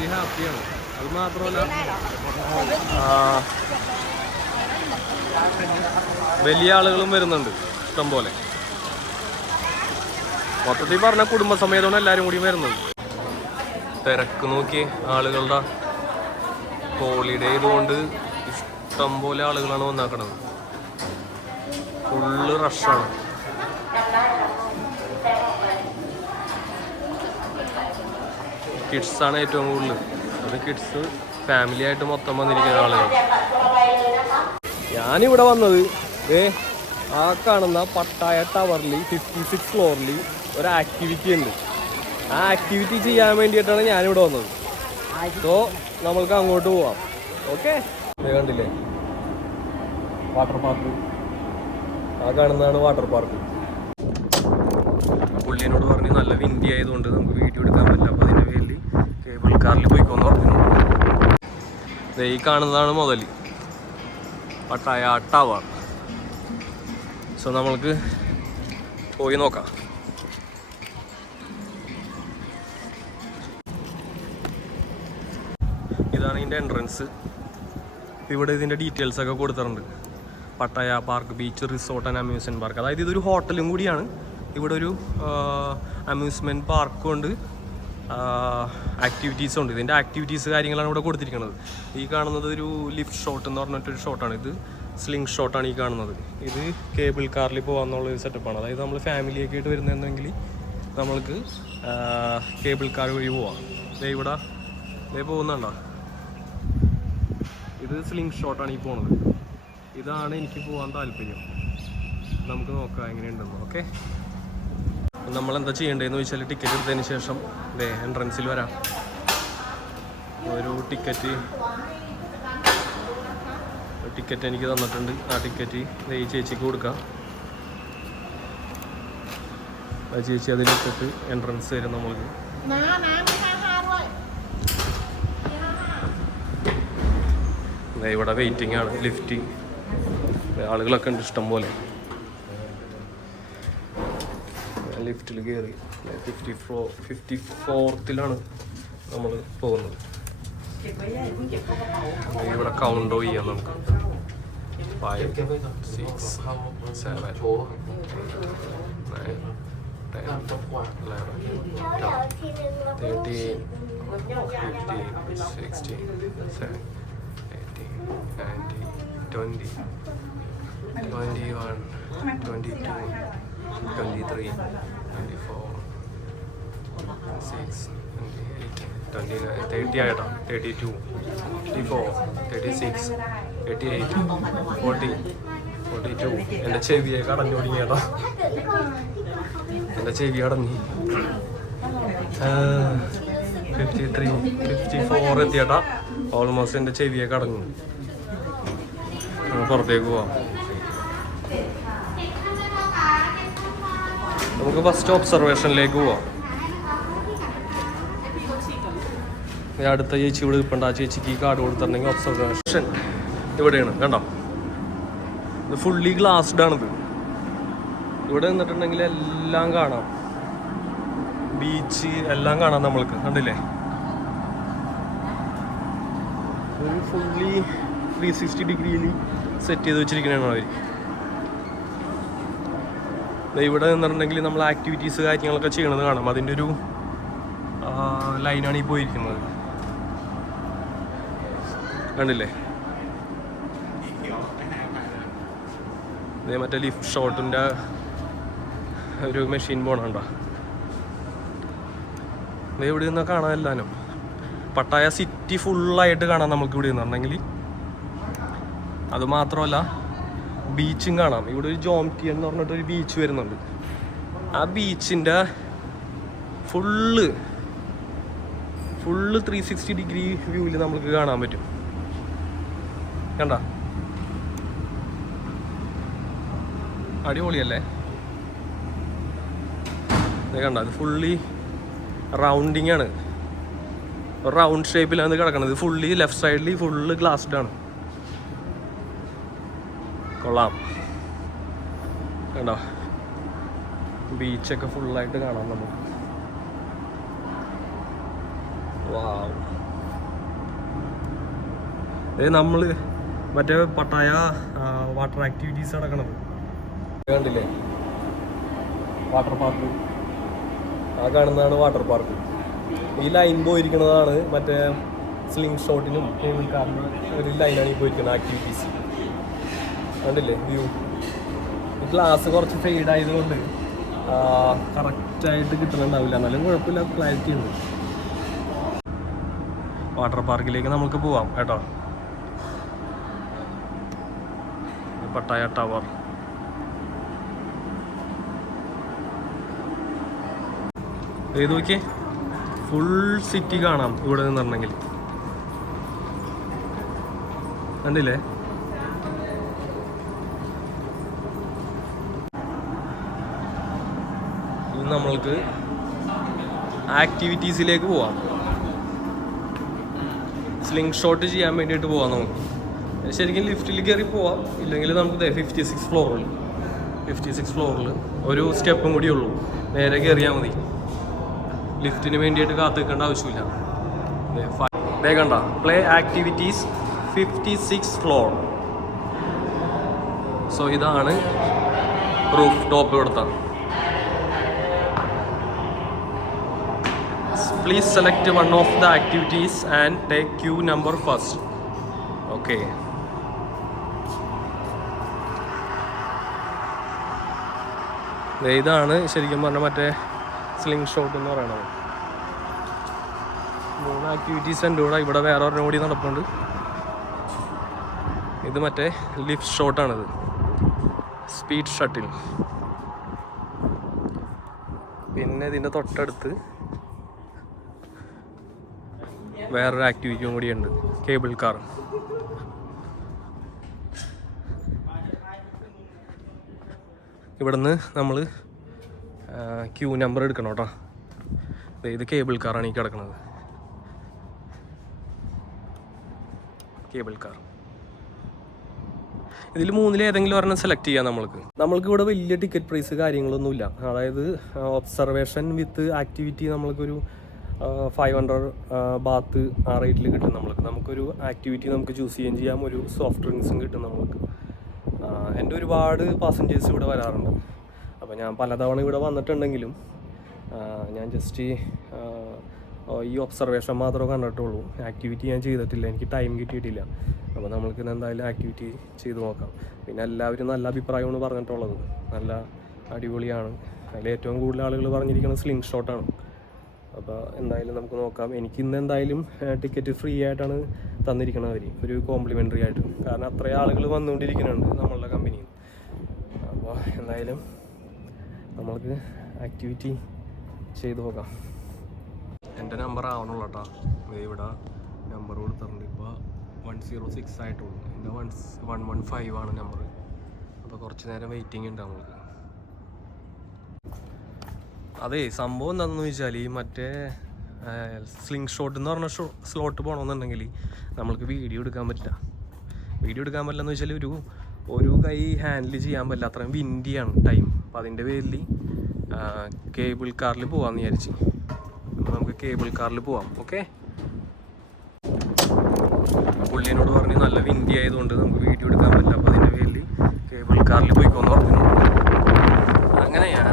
Very ഹാപ്പിയാണ്. അത് വലിയ ആളുകളും വരുന്നുണ്ട് ഇഷ്ടം പോലെ. മൊത്തത്തിൽ പറഞ്ഞ കുടുംബസമേതമാണ് എല്ലാവരും കൂടി വരുന്നത്. തിരക്ക് നോക്കി ആളുകളുടെ ഹോളിഡേ ആയതുകൊണ്ട് ഇഷ്ടം പോലെ ആളുകളാണ് വന്നാക്കണത്. ഫുള്ള് റഷാണ് കിഡ്സ് ആണ് ഏറ്റവും കൂടുതൽ അത് കിഡ്സ് ഫാമിലി ആയിട്ട് മൊത്തം വന്നിരിക്കുന്ന ആളുകൾ ഞാനിവിടെ വന്നത് ഏ ആ കാണുന്ന പട്ടായ ടവറിൽ ഫിഫ്റ്റി സിക്സ് ഫ്ലോറിൽ ഒരു ആക്ടിവിറ്റി ഉണ്ട്. ആ ആക്ടിവിറ്റി ചെയ്യാൻ വേണ്ടിയിട്ടാണ് ഞാനിവിടെ വന്നത്. സോ നമ്മൾക്ക് അങ്ങോട്ട് പോവാം. ഓക്കെ കണ്ടില്ലേ? വാട്ടർ പാർക്ക് ആ കാണുന്നതാണ് വാട്ടർ പാർക്ക് പുള്ളിനോട് പറഞ്ഞ് നല്ല വിന്തി ആയതുകൊണ്ട് നമുക്ക് വീഡിയോ എടുക്കാൻ പറ്റില്ല അപ്പോൾ അതിന്റെ പേരിൽ കേബിൾ കാറിൽ പോയിക്കോന്ന് പറഞ്ഞു ഈ കാണുന്നതാണ് മുതൽ പട്ടായ ടവർ. സോ നമ്മൾക്ക് പോയി നോക്കാം. ഇതാണ് ഇതിന്റെ എൻട്രൻസ് ഇവിടെ ഇതിന്റെ ഡീറ്റെയിൽസ് ഒക്കെ കൊടുത്തിട്ടുണ്ട്. Pattaya park beach resort and amusement park അതായത് ഇതൊരു ഹോട്ടലും കൂടിയാണ്. ഇവിടെ ഒരു അമ്യൂസ്മെന്റ് പാർക്കും ഉണ്ട്. ആക്ടിവിറ്റീസും ഉണ്ട്. ഇതിന്റെ ആക്ടിവിറ്റീസ് കാര്യങ്ങളാണ് ഇവിടെ കൊടുത്തിരിക്കുന്നത്. ഈ കാണുന്നത് ഒരു ലിഫ്റ്റ് ഷോട്ട് എന്ന് പറഞ്ഞിട്ടൊരു ഷോട്ടാണ് ഇത് സ്ലിംഗ് ഷോട്ടാണ് ഈ കാണുന്നത്. ഇത് കേബിൾ കാറിൽ പോകാമെന്നുള്ള ഒരു സെറ്റപ്പാണ് അതായത് നമ്മൾ ഫാമിലിയൊക്കെ ആയിട്ട് വരുന്നതെന്നെങ്കിൽ നമ്മൾക്ക് കേബിൾ കാർ വഴി പോവാം. ദേ ഇവിടെ ഇതേ പോകുന്നുണ്ടോ? ഇത് സ്ലിംഗ് ഷോട്ടാണ് ഈ പോണത്. ഇതാണ് എനിക്ക് പോകാൻ താല്പര്യം. നമുക്ക് നോക്കാം എങ്ങനെയുണ്ടെന്ന്. ഓക്കെ? നമ്മൾ എന്താ ചെയ്യേണ്ടതെന്ന് വെച്ചാൽ ടിക്കറ്റ് എടുത്തതിന് ശേഷം ദേ എൻട്രൻസിൽ വരാം. ഒരു ടിക്കറ്റ് ടിക്കറ്റ് എനിക്ക് തന്നിട്ടുണ്ട്. ആ ടിക്കറ്റ് ഈ ചേച്ചിക്ക് കൊടുക്കാം. ആ ചേച്ചി അതിലിട്ടിട്ട് എൻട്രൻസ് തരും നമ്മൾക്ക്. ഇവിടെ വെയിറ്റിംഗ് ആണ് ലിഫ്റ്റ് ആളുകളൊക്കെ ഉണ്ട് ഇഷ്ടം പോലെ ലിഫ്റ്റിൽ കയറി. ഫിഫ്റ്റി ഫോർ ഫിഫ്റ്റി ഫോർത്തിലാണ് നമ്മൾ പോകുന്നത്. ഇവിടെ കൗണ്ട് ചെയ്യാം നമുക്ക്. Five six seven nine ten eleven thirteen fifteen seven 18, 19, 20, 21, 22, 23, 24, 26, 28, 29, 30 ആയിട്ടോ thirty two thirty four thirty six thirty eight forty forty two എന്റെ ചെവിയെ കടഞ്ഞു ചെവി ഫിഫ്റ്റി ത്രീ ഫിഫ്റ്റി ഫോർ എത്തിയേട്ടാ ഓൾമോസ്റ്റ് എന്റെ ചെവിയെ കടഞ്ഞു പുറത്തേക്ക് പോവാം നമുക്ക് ഫസ്റ്റ് ഒബ്സർവേഷനിലേക്ക് പോവാം. അടുത്ത ചേച്ചി ഇവിടെ ഇപ്പം ആ ചേച്ചിക്ക് ഈ കാർഡ് കൊടുത്തിട്ടുണ്ടെങ്കിൽ ഒബ്സർവേഷൻ ഇവിടെയാണ് കണ്ടോ? ഇത് ഫുള്ളി ഗ്ലാസ്ഡ് ആണിത്. ഇവിടെ നിന്നിട്ടുണ്ടെങ്കിൽ എല്ലാം കാണാം. ബീച്ച് എല്ലാം കാണാം നമ്മൾക്ക് കണ്ടില്ലേ? ഫുള്ളി ത്രീ സിക്സ്റ്റി ഡിഗ്രിയിൽ സെറ്റ് ചെയ്ത് വെച്ചിരിക്കണതാണ് അവർ ഇവിടെ നിന്നിട്ടുണ്ടെങ്കിൽ നമ്മൾ ആക്ടിവിറ്റീസ് കാര്യങ്ങളൊക്കെ ചെയ്യണത് കാണാം. അതിന്റെ ഒരു ലൈനാണ് ഈ പോയിരിക്കുന്നത്. കണ്ടില്ലേ? ഇതേ മറ്റേ ലിഫ്റ്റ് ഷോട്ടിന്റെ ഒരു മെഷീൻ പോണുണ്ടോ ഇത് ഇവിടെ നിന്ന് കാണാൻ എല്ലാനും. പട്ടായ സിറ്റി ഫുള്ളായിട്ട് കാണാം നമുക്ക് ഇവിടെ നിന്നുണ്ടെങ്കിൽ അത് മാത്രമല്ല ബീച്ചും കാണാം. ഇവിടെ ഒരു ജോംറ്റി എന്ന് പറഞ്ഞിട്ട് ഒരു ബീച്ച് വരുന്നുണ്ട്. ആ ബീച്ചിന്റെ full full three sixty degree വ്യൂവിൽ നമുക്ക് കാണാൻ പറ്റും. കണ്ട? അടിപൊളിയല്ലേ? കണ്ട അത് ഫുള്ളി റൗണ്ടിങ് ആണ്. റൗണ്ട് ഷേപ്പിലാണ് കിടക്കുന്നത് ഫുള്ളി ലെഫ്റ്റ് സൈഡിൽ ഫുള്ള് ഗ്ലാസ്ഡ് ആണ്. കൊള്ളാം. കണ്ടോ? ബീച്ചൊക്കെ ഫുള്ളായിട്ട് കാണാം നമുക്ക്. വാവ്. നമ്മൾ മറ്റേ പട്ടായ വാട്ടർ ആക്ടിവിറ്റീസ് നടക്കണത്. കണ്ടില്ലേ? വാട്ടർ പാർക്ക് ആ കാണുന്നതാണ് വാട്ടർ പാർക്ക് ഈ ലൈൻ പോയിരിക്കുന്നതാണ് മറ്റേ സ്ലിംഗ് ഷോട്ടിനും കേബിൾ കാറിനും ഒരു ലൈനാണ് ഈ പോയിരിക്കുന്നത് ആക്ടിവിറ്റീസ് കണ്ടില്ലേ? വ്യൂ. ഈ ഗ്ലാസ് കുറച്ച് ഫെയ്ഡ് ആയതുകൊണ്ട് കറക്റ്റായിട്ട് കിട്ടുന്നുണ്ടാവില്ല. എന്നാലും കുഴപ്പമില്ല ക്ലാരിറ്റി ഉണ്ട്. വാട്ടർ പാർക്കിലേക്ക് നമുക്ക് പോവാം കേട്ടോ. പട്ടായ ടവർ ഇത് നോക്കി ഫുൾ സിറ്റി കാണാം ഇവിടെ നിന്നിട്ടുണ്ടെങ്കിൽ കണ്ടില്ലേ? നമ്മൾക്ക് ആക്ടിവിറ്റീസിലേക്ക് പോവാം. സ്ലിംഗ് ഷോട്ട് ചെയ്യാൻ വേണ്ടിയിട്ട് പോവാം നമുക്ക്. ശരിക്കും ലിഫ്റ്റിൽ കയറി പോവാം. ഇല്ലെങ്കിൽ നമുക്ക് ഫിഫ്റ്റി സിക്സ് ഫ്ലോറിൽ ഫിഫ്റ്റി സിക്സ് ഫ്ലോറിൽ ഒരു സ്റ്റെപ്പും കൂടി ഉള്ളൂ. നേരെ കയറിയാൽ മതി. ലിഫ്റ്റിന് വേണ്ടിയിട്ട് കാത്തു നിൽക്കേണ്ട ആവശ്യമില്ല കണ്ട play activities fifty six floor so ഇതാണ് റൂഫ് ടോപ്പ് ഇവിടുത്തെ. Please select one of the activities and take queue number first okay ഇതാണ് ശരിക്കും പറഞ്ഞാൽ മറ്റേ സ്ലിംഗ് ഷോട്ട് എന്ന് പറയണത് മൂന്ന് ആക്ടിവിറ്റീസ് എന്റെ കൂടെ ഇവിടെ വേറെ ഒരെണ്ണം കൂടി നടപ്പുണ്ട്. ഇത് മറ്റേ ലിഫ്റ്റ് ഷോട്ടാണിത് സ്പീഡ് ഷട്ടിൽ പിന്നെ ഇതിന്റെ തൊട്ടടുത്ത് വേറൊരു ആക്ടിവിറ്റിയും കൂടിയുണ്ട്. കേബിൾ കാർ ഇവിടുന്ന് നമ്മൾ ക്യൂ നമ്പർ എടുക്കണം കേട്ടോ. ഇത് കേബിൾ കാറാണ് ഈ കിടക്കുന്നത് കേബിൾ കാർ ഇതിൽ മൂന്നിൽ ഏതെങ്കിലും ഒരെണ്ണം സെലക്ട് ചെയ്യാം നമ്മൾക്ക്. നമ്മൾക്ക് ഇവിടെ വലിയ ടിക്കറ്റ് പ്രൈസ് കാര്യങ്ങളൊന്നുമില്ല. അതായത് ഒബ്സർവേഷൻ വിത്ത് ആക്ടിവിറ്റി നമ്മൾക്കൊരു ഫൈവ് ഹൺഡ്രഡ് ബാത്ത് ആ റേറ്റിൽ കിട്ടും നമ്മൾക്ക്. നമുക്കൊരു ആക്ടിവിറ്റി നമുക്ക് ചൂസ് ചെയ്യുകയും ചെയ്യാം. ഒരു സോഫ്റ്റ് ഡ്രിങ്ക്സും കിട്ടും നമുക്ക് എന്റെ ഒരുപാട് പാസഞ്ചേഴ്സ് ഇവിടെ വരാറുണ്ട്. അപ്പോൾ ഞാൻ പലതവണ ഇവിടെ വന്നിട്ടുണ്ടെങ്കിലും ഞാൻ ജസ്റ്റ് ഈ ഒബ്സർവേഷൻ മാത്രമേ കണ്ടിട്ടുള്ളൂ. ആക്ടിവിറ്റി ഞാൻ ചെയ്തിട്ടില്ല. എനിക്ക് ടൈം കിട്ടിയിട്ടില്ല. അപ്പോൾ നമ്മൾക്ക് എന്തായാലും ആക്ടിവിറ്റി ചെയ്ത് നോക്കാം. പിന്നെ എല്ലാവരും നല്ല അഭിപ്രായമാണ് പറഞ്ഞിട്ടുള്ളത്. നല്ല അടിപൊളിയാണ്. അതിൽ ഏറ്റവും കൂടുതൽ ആളുകൾ പറഞ്ഞിരിക്കുന്നത് സ്ലിംഗ് ഷോട്ടാണ് അപ്പോൾ എന്തായാലും നമുക്ക് നോക്കാം. എനിക്ക് ഇന്ന് എന്തായാലും ടിക്കറ്റ് ഫ്രീ ആയിട്ടാണ് തന്നിരിക്കുന്നത് അവർ ഒരു കോംപ്ലിമെന്ററി ആയിട്ട്. കാരണം അത്രയും ആളുകൾ വന്നുകൊണ്ടിരിക്കുന്നുണ്ട് നമ്മളുടെ കമ്പനിയിൽ അപ്പോൾ എന്തായാലും നമ്മൾക്ക് ആക്ടിവിറ്റി ചെയ്ത് നോക്കാം. എന്റെ നമ്പർ ആവണുള്ള കേട്ടോ ഇവിടെ നമ്പർ കൊടുത്തിട്ടുണ്ട്. ഇപ്പോൾ വൺ സീറോ സിക്സ് ആയിട്ടുള്ളൂ. എന്റെ വൺ വൺ വൺ ഫൈവ് ആണ് നമ്പർ അപ്പോൾ കുറച്ച് നേരം വെയിറ്റിംഗ് ഉണ്ട് നമ്മൾക്ക്. അതെ സംഭവം എന്താണെന്ന് വെച്ചാൽ ഈ മറ്റേ സ്ലിംഗ് ഷോട്ട് എന്ന് പറഞ്ഞ ഷോ സ്ലോട്ട് പോകണമെന്നുണ്ടെങ്കിൽ നമ്മൾക്ക് വീഡിയോ എടുക്കാൻ പറ്റില്ല. വീഡിയോ എടുക്കാൻ പറ്റില്ല എന്ന് വെച്ചാൽ ഒരു ഒരു കൈ ഹാൻഡിൽ ചെയ്യാൻ പറ്റില്ല. അത്രയും വിൻഡിയാണ് ടൈം അപ്പം അതിന്റെ പേരിൽ കേബിൾ കാറിൽ പോകാമെന്ന് വിചാരിച്ച്. അപ്പോൾ നമുക്ക് കേബിൾ കാറിൽ പോവാം. ഓക്കെ പുള്ളിനോട് പറഞ്ഞ് നല്ല വിൻഡി ആയതുകൊണ്ട് നമുക്ക് വീഡിയോ എടുക്കാൻ പറ്റില്ല. അപ്പോൾ അതിന്റെ പേരിൽ കേബിൾ കാറിൽ പോയിക്കോന്ന് പറഞ്ഞു അങ്ങനെയാണ്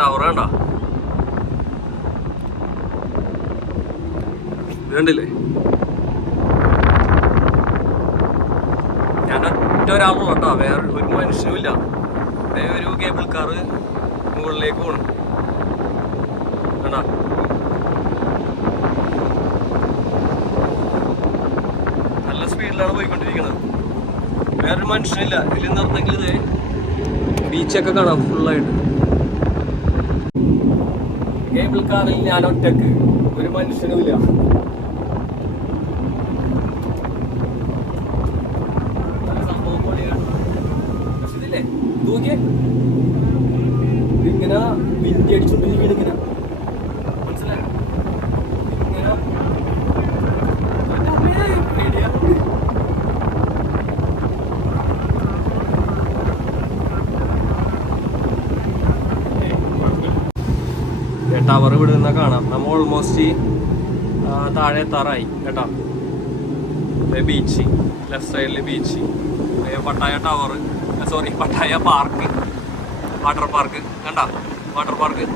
ടവർ കണ്ട? വേണ്ടില്ലേ ഞാൻ ഒറ്റ ഒരാളുള്ളൂ കേട്ടോ. വേറെ ഒരു മനുഷ്യനും ഇല്ല. ദേ ഒരു കേബിൾ കാറ് മുകളിലേക്ക് പോണു. വേണ്ട നല്ല സ്പീഡിലാണ് പോയിക്കൊണ്ടിരിക്കുന്നത്. വേറൊരു മനുഷ്യനില്ല. ഇതിൽ നടന്നെങ്കിൽ ഇതേ ബീച്ചൊക്കെ കാണാം ഫുള്ളായിട്ട് കേബിൾ കാറിൽ ഞാൻ ഒറ്റയ്ക്ക് ഒരു മനുഷ്യനുമില്ല സംഭവം പൊളിയാണ്. പക്ഷെ ഇതില്ലേ, തൂക്കിയേ. ഇതിങ്ങനെ അടിച്ചോണ്ടിരിക്കുകയാണ് ഇങ്ങനെ മനസ്സിലായോ ഇങ്ങനെ എന്റെ അമ്മേ, പേടിയാ. ടവർ ഇവിടെ നിന്ന് കാണാം. നമ്മൾ ഓൾമോസ്റ്റ് താഴെ എത്താറായി കേട്ടോ. ബീച്ച് ലെഫ്റ്റ് സൈഡിൽ beach Pattaya tower sorry Pattaya park water park കണ്ട? വാട്ടർ പാർക്ക്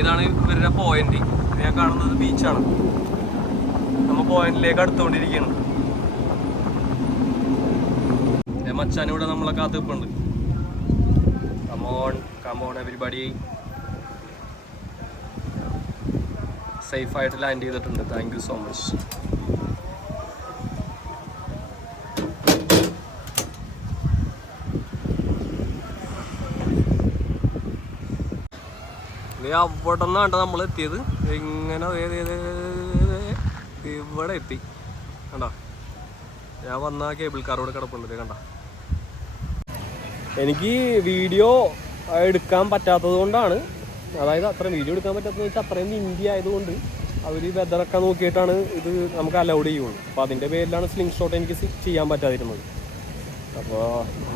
ഇതാണ് ഇവരുടെ പോയിന്റ് ഞാൻ കാണുന്നത് ബീച്ചാണ് നമ്മ പോയിന്റിലേക്ക് അടുത്തുകൊണ്ടിരിക്കുകയാണ്. മച്ചാനിവിടെ നമ്മളെ കാത്തിപ്പുണ്ട് come on come on everybody safe ആയിട്ട് ലാൻഡ് ചെയ്തിട്ടുണ്ട്. താങ്ക് യു സോ മച്ച് അവിടെ നിന്നാണ് നമ്മൾ എത്തിയത്. ഇങ്ങനെ ഇവിടെ എത്തി. കണ്ടോ? ഞാൻ വന്ന കേബിൾ കാറോട് കിടപ്പുണ്ട്. ദേ കണ്ടോ? എനിക്ക് വീഡിയോ എടുക്കാൻ പറ്റാത്തത് കൊണ്ടാണ്. അതായത് അത്ര വീഡിയോ എടുക്കാൻ പറ്റാത്തത് വെച്ചാൽ അത്രയും ഇന്ത്യ ആയതുകൊണ്ട് അവർ വെതറൊക്കെ നോക്കിയിട്ടാണ് ഇത് നമുക്ക് അലൗഡ് ചെയ്യുള്ളൂ. അപ്പോൾ അതിന്റെ പേരിലാണ് സ്ലിംഗ് ഷോട്ട് എനിക്ക് ചെയ്യാൻ പറ്റാതിരുന്നത്. അപ്പോൾ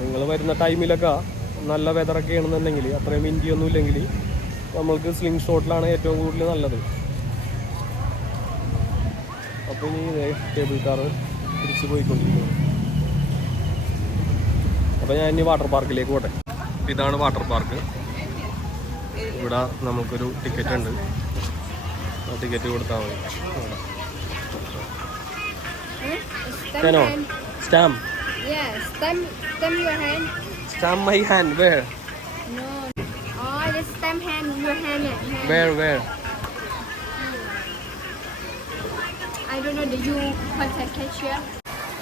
നിങ്ങൾ വരുന്ന ടൈമിലൊക്കെ നല്ല വെതറൊക്കെ ആണെന്നുണ്ടെങ്കിൽ അത്രയും ഇന്ത്യ ഒന്നും ഇല്ലെങ്കിൽ നമ്മൾക്ക് സ്ലിംഗ് ഷോട്ടിലാണ് ഏറ്റവും കൂടുതൽ നല്ലത്. അപ്പോൾ ഇനി ടേബിൾ കാർ തിരിച്ചു പോയിക്കൊണ്ടിരിക്കുന്നു. അപ്പോൾ ഞാൻ ഇനി വാട്ടർ പാർക്കിലേക്ക് പോട്ടെ ഇതാണ് വാട്ടർ പാർക്ക് ഇവിടെ നമുക്കൊരു ടിക്കറ്റ് ഉണ്ട് ആ ടിക്കറ്റ് കൊടുത്താൽ മതി ഇവിടെ. Stamp Can stamp Yeah, stamp, stamp your hand. Stamp my hand where No. Oh, just stamp hand, your hand. yeah, hand. Where where I don't know, did you contact cashier?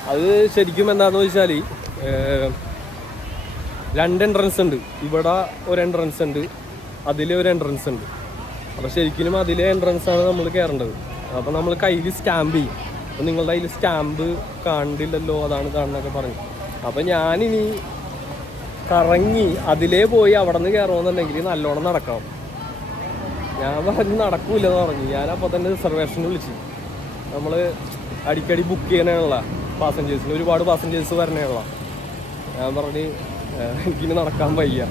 അത് ശരിക്കും എന്താണെന്ന് വെച്ചാൽ രണ്ട് entrance ഉണ്ട്. ഇവിടെ ഒരു entrance ഉണ്ട്. അതിലെ ഒരു എൻട്രൻസ് ഉണ്ട്. അപ്പോൾ ശരിക്കും അതിലെ എൻട്രൻസ് ആണ് നമ്മൾ കയറേണ്ടത് അപ്പോൾ നമ്മൾ കയ്യിൽ സ്റ്റാമ്പ് ചെയ്യും. അപ്പോൾ നിങ്ങളുടെ കയ്യിൽ സ്റ്റാമ്പ് കാണില്ലല്ലോ അതാണ് കാണുന്നൊക്കെ പറഞ്ഞു അപ്പോൾ ഞാനിനി കറങ്ങി അതിലേ പോയി അവിടെ നിന്ന് കയറണമെന്നുണ്ടെങ്കിൽ നല്ലോണം നടക്കാം ഞാൻ പറഞ്ഞ് നടക്കൂലെന്ന് പറഞ്ഞു. ഞാൻ അപ്പോൾ തന്നെ റിസർവേഷൻ വിളിച്ചു. നമ്മൾ അടിക്കടി ബുക്ക് ചെയ്യാനുള്ള പാസഞ്ചേഴ്സിന് ഒരുപാട് പാസഞ്ചേഴ്സ് വരണേ ഉള്ള ഞാൻ പറഞ്ഞ് "ഏഹ്, എനിക്കിനി നടക്കാൻ വയ്യ.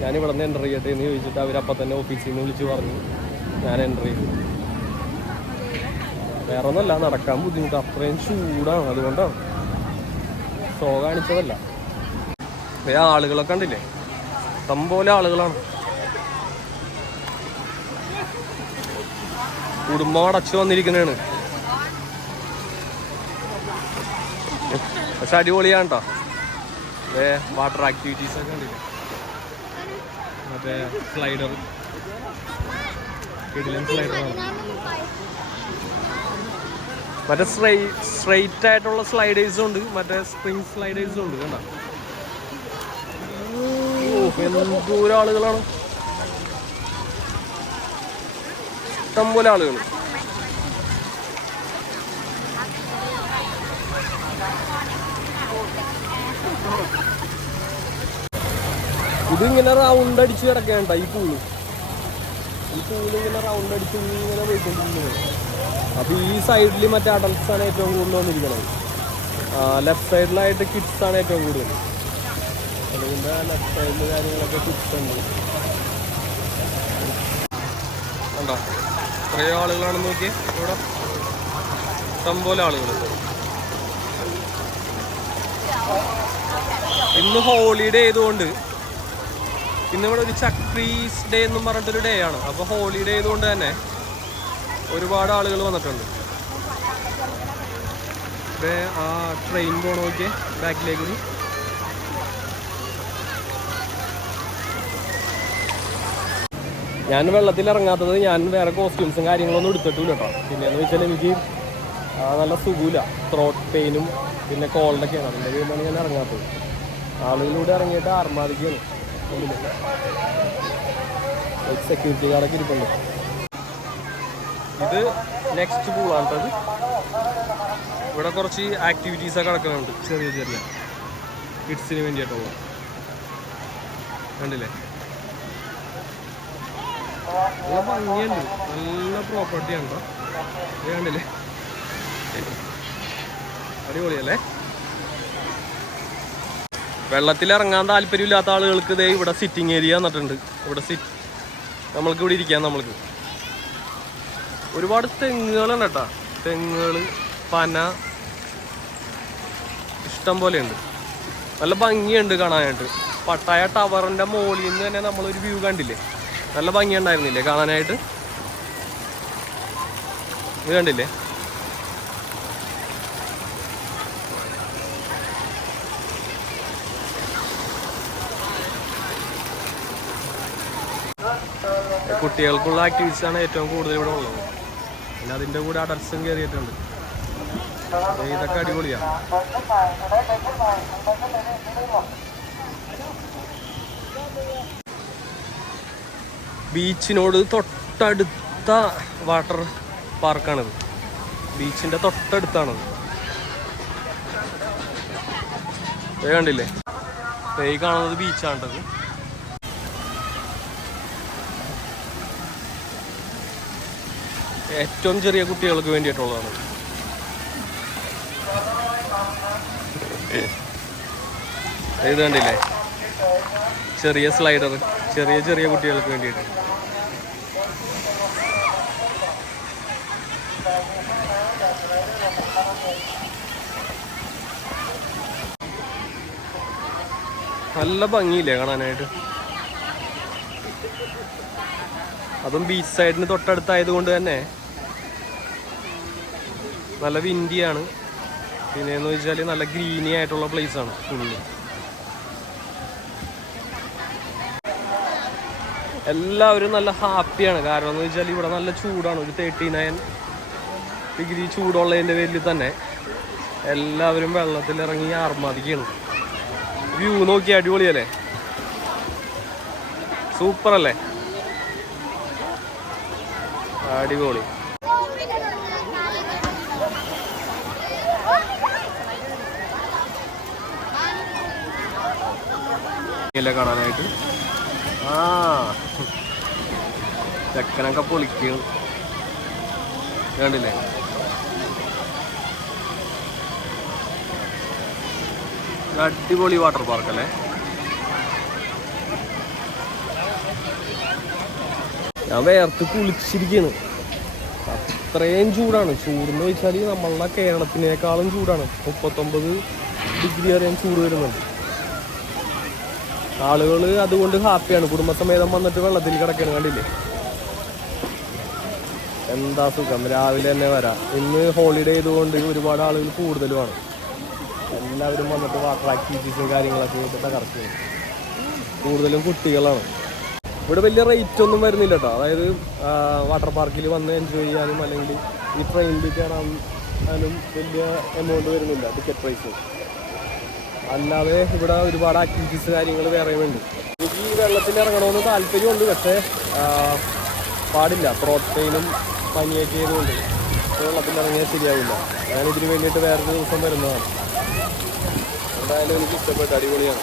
ഞാൻ നിന്ന് എന്റർ ചെയ്യട്ടെ എന്ന് ചോദിച്ചിട്ട് അവരപ്പം തന്നെ ഓഫീസിൽ നിന്ന് വിളിച്ച് പറഞ്ഞു. ഞാൻ എന്റർ ചെയ്തു. വേറെ ഒന്നല്ല നടക്കാൻ ബുദ്ധിമുട്ട്. അത്രയും ചൂടാണ്. അതുകൊണ്ടാണ് ഷോ കാണിച്ചതല്ല. വേ ആളുകളൊക്കെ ഉണ്ടില്ലേ ഇഷ്ടംപോലെ ആളുകളാണ്. കുടുംബം അടച്ചു വന്നിരിക്കുന്നതാണ്. പക്ഷെ അടിപൊളിയാണ് കേട്ടോ വാട്ടർ ആക്ടിവിറ്റീസ് ഒക്കെ ഉണ്ട് മറ്റേ സ്ലൈഡർ മറ്റേ സ്ട്രെയിറ്റ് ആയിട്ടുള്ള സ്ലൈഡേഴ്സും ഉണ്ട്. മറ്റേ സ്പ്രിങ് സ്ലൈഡേഴ്സും ഉണ്ട് കണ്ട? ആളുകളാണ് ഇഷ്ടംപോലെ ആളുകൾ ഇതിങ്ങനെ റൗണ്ട് അടിച്ച് കിടക്കണ്ട ഈ പൂൾ ഈ പൂൾ റൗണ്ട് അടിച്ച് ഇങ്ങനെ പോയിക്കൊണ്ടിരിക്കുന്നത് അപ്പോൾ ഈ സൈഡിൽ മറ്റേ ആണ് ഏറ്റവും കൂടുതൽ വന്നിരിക്കുന്നത് ലെഫ്റ്റ് സൈഡിലായിട്ട് ആണ് ഏറ്റവും കൂടുതൽ. അതുകൊണ്ട് ലെഫ്റ്റ് സൈഡിൽ കാര്യങ്ങളൊക്കെ കിഡ്സ് ഉണ്ട്. കണ്ടോ? എത്രയോ ആളുകളാണെന്ന് നോക്കി ഇവിടെ ഇഷ്ടംപോലെ ആളുകൾ ഇന്ന് ഹോളിഡേ ആയതുകൊണ്ട് ഇന്ന് ഇവിടെ ഒരു ചക്രീസ് ഡേ എന്നും പറഞ്ഞിട്ടൊരു ഡേ ആണ്. അപ്പോൾ ഹോളിഡേ ആയതുകൊണ്ട് തന്നെ ഒരുപാട് ആളുകൾ വന്നിട്ടുണ്ട്. ആ ട്രെയിൻ പോണോ നോക്കിയേ ബാക്കിലേക്ക് ഞാൻ വെള്ളത്തിൽ ഇറങ്ങാത്തത് ഞാൻ വേറെ കോസ്റ്റ്യൂംസും കാര്യങ്ങളൊന്നും എടുത്തിട്ടില്ല കേട്ടോ പിന്നെ എന്ന് വെച്ചാൽ എനിക്ക് നല്ല സുഖമില്ല ത്രോട്ട് പെയിനും പിന്നെ കോൾഡൊക്കെയാണ് അതിന്റെ പേരിലാണ് ഞാൻ ഇറങ്ങാത്തത്. ആളുകളിലൂടെ ഇറങ്ങിയിട്ട് ആർമാദിക്കുകയാണ് സെക്യൂരിറ്റി ഗാർഡൊക്കെ ഇരിപ്പുണ്ട്. ഇത് നെക്സ്റ്റ് പൂളാണ് കേട്ടോ ഇത്. ഇവിടെ കുറച്ച് ആക്ടിവിറ്റീസ് ഒക്കെ നടക്കുന്നുണ്ട്. ചെറിയ ചെറിയ കിഡ്സിന് വേണ്ടിയിട്ടുള്ള കണ്ടില്ലേ? നല്ല ഭംഗിയുണ്ട്. നല്ല പ്രോപ്പർട്ടിയാണ് കേട്ടോ കണ്ടില്ലേ? അടിപൊളിയല്ലേ? വെള്ളത്തിൽ ഇറങ്ങാൻ താല്പര്യമില്ലാത്ത ആളുകൾക്ക് ദേ ഇവിടെ സിറ്റിംഗ് ഏരിയ എന്നിട്ടുണ്ട് ഇവിടെ സിറ്റ് നമ്മൾക്ക് ഇവിടെ ഇരിക്കാം നമ്മൾക്ക്. ഒരുപാട് തെങ്ങുകളുണ്ട് കേട്ടോ. തെങ്ങുകൾ പന ഇഷ്ടം പോലെയുണ്ട് നല്ല ഭംഗിയുണ്ട് കാണാനായിട്ട്. പട്ടായ ടവറിന്റെ മുകളിൽ നിന്ന് തന്നെ നമ്മളൊരു വ്യൂ കണ്ടില്ലേ? നല്ല ഭംഗിയുണ്ടായിരുന്നില്ലേ കാണാനായിട്ട്? ഇത് കണ്ടില്ലേ? കുട്ടികൾക്കുള്ള ആക്ടിവിറ്റീസ് ആണ് ഏറ്റവും കൂടുതൽ ഇവിടെ ഉള്ളത്. പിന്നെ അതിന്റെ കൂടെ അഡൽസും കയറിയിട്ടുണ്ട്. ഇതൊക്കെ അടിപൊളിയാണ്. ബീച്ചിനോട് തൊട്ടടുത്ത വാട്ടർ പാർക്കാണിത്. ബീച്ചിന്റെ തൊട്ടടുത്താണത്. കണ്ടില്ലേ? ഈ കാണുന്നത് ബീച്ചാണ്ടത് ഏറ്റവും ചെറിയ കുട്ടികൾക്ക് വേണ്ടിയിട്ടുള്ളതാണ്. ഇത് കണ്ടില്ലേ? ചെറിയ സ്ലൈഡർ ചെറിയ ചെറിയ കുട്ടികൾക്ക് വേണ്ടിയിട്ട്. നല്ല ഭംഗിയില്ലേ കാണാനായിട്ട്. അതും ബീച്ച് സൈഡിന് തൊട്ടടുത്തായത് കൊണ്ട് തന്നെ നല്ല വിൻഡിയാണ് പിന്നെ എന്ന് വെച്ചാൽ നല്ല ഗ്രീനി ആയിട്ടുള്ള പ്ലേസ് ആണ് ഫുള്ള് എല്ലാവരും നല്ല ഹാപ്പിയാണ് കാരണം എന്ന് വെച്ചാൽ ഇവിടെ നല്ല ചൂടാണ്. ഒരു തേർട്ടി നയൻ ഡിഗ്രി ചൂടുള്ളതിന്റെ പേരിൽ തന്നെ എല്ലാവരും വെള്ളത്തിൽ ഇറങ്ങി ആർമാദിക്കുകയാണ്. വ്യൂ നോക്കി അടിപൊളിയല്ലേ? സൂപ്പറല്ലേ അടിപൊളി. ഇല്ല കാണാനായിട്ട്? ആ. ചെക്കനൊക്കെ പൊളിക്കും കണ്ടില്ലേ? അടിപൊളി വാട്ടർ പാർക്ക് അല്ലേ ഞാൻ വേർത്ത് കുളിച്ചിരിക്കുകയാണ് അത്രയും ചൂടാണ്. ചൂടെന്ന് വെച്ചാൽ നമ്മളുടെ കേരളത്തിനേക്കാളും ചൂടാണ്. മുപ്പത്തൊമ്പത് ഡിഗ്രി വരെയും ചൂട് വരുന്നുണ്ട്. ആളുകൾ അതുകൊണ്ട് ഹാപ്പിയാണ്. കുടുംബസമേതം വന്നിട്ട് വെള്ളത്തിൽ കിടക്കണം കണ്ടില്ലേ? എന്താ സുഖം? രാവിലെ തന്നെ വരാം. ഇന്ന് ഹോളിഡേ ആയതുകൊണ്ട് ഒരുപാട് ആളുകൾ കൂടുതലുമാണ് എല്ലാവരും വന്നിട്ട് വാട്ടർ ആക്ടിവിറ്റീസും കാര്യങ്ങളൊക്കെ ഇട്ട് തകർക്കുകയാണ്. കൂടുതലും കുട്ടികളാണ്. ഇവിടെ വലിയ റേറ്റ് ഒന്നും വരുന്നില്ല കേട്ടോ അതായത് വാട്ടർ പാർക്കിൽ വന്ന് എൻജോയ് ചെയ്യാനും അല്ലെങ്കിൽ ഈ ട്രെയിനിൽ കയറാനും വലിയ എമൗണ്ട് വരുന്നില്ല ടിക്കറ്റ് പ്രൈസ് അല്ലാതെ ഇവിടെ ഒരുപാട് ആക്ടിവിറ്റീസ് കാര്യങ്ങൾ വേറെയും ഉണ്ട്. എനിക്ക് ഈ വെള്ളത്തിൽ ഇറങ്ങണമെന്ന് താല്പര്യമുണ്ട് പക്ഷേ പാടില്ല. ത്രോട്ട് പെയിനും പനിയൊക്കെ ആയതുകൊണ്ട് വെള്ളത്തിൽ ഇറങ്ങിയാൽ ശരിയാവില്ല. ഞാൻ വേണ്ടിയിട്ട് വേറൊരു ദിവസം വരുന്നതാണ്. എന്തായാലും എനിക്ക് ഇഷ്ടപ്പെട്ട അടിപൊളിയാണ്.